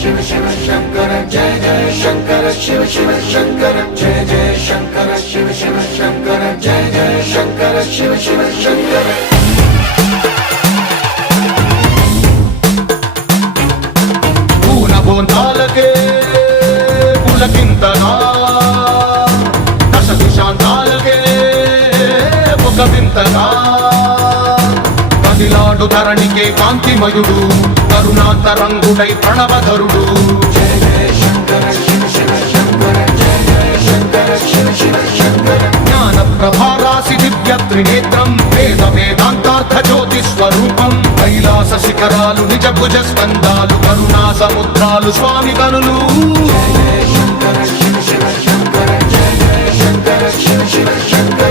शिव शिव शंकर जय जय शंकर शिव शिव शंकर जय जय शंकर शिव शिव शंकर जय जय शंकर शिव शिव शंकर పూనబోంతాలకే పులకింతగా దశ దిశాంతాలకే ఒక వింతగా కదిలాడు ధరణికే కాంతిమయుడు కరుణాంతరంగుడై ప్రణవధరుడు जय जय शंकर शिव शिव शंकर जय जय शंकर शिव शिव शंकर జ్ఞాన ప్రభారాసి దివ్య త్రినేత్రం వేద వేదాంతార్థ జ్యోతి స్వరూపం కైలాస శిఖరాలు నిజ భుజ స్కందాలు కరుణా సముద్రాలు స్వామి కనులు जय जय शंकर शिव शिव शंकर जय जय शंकर शिव शिव शंकर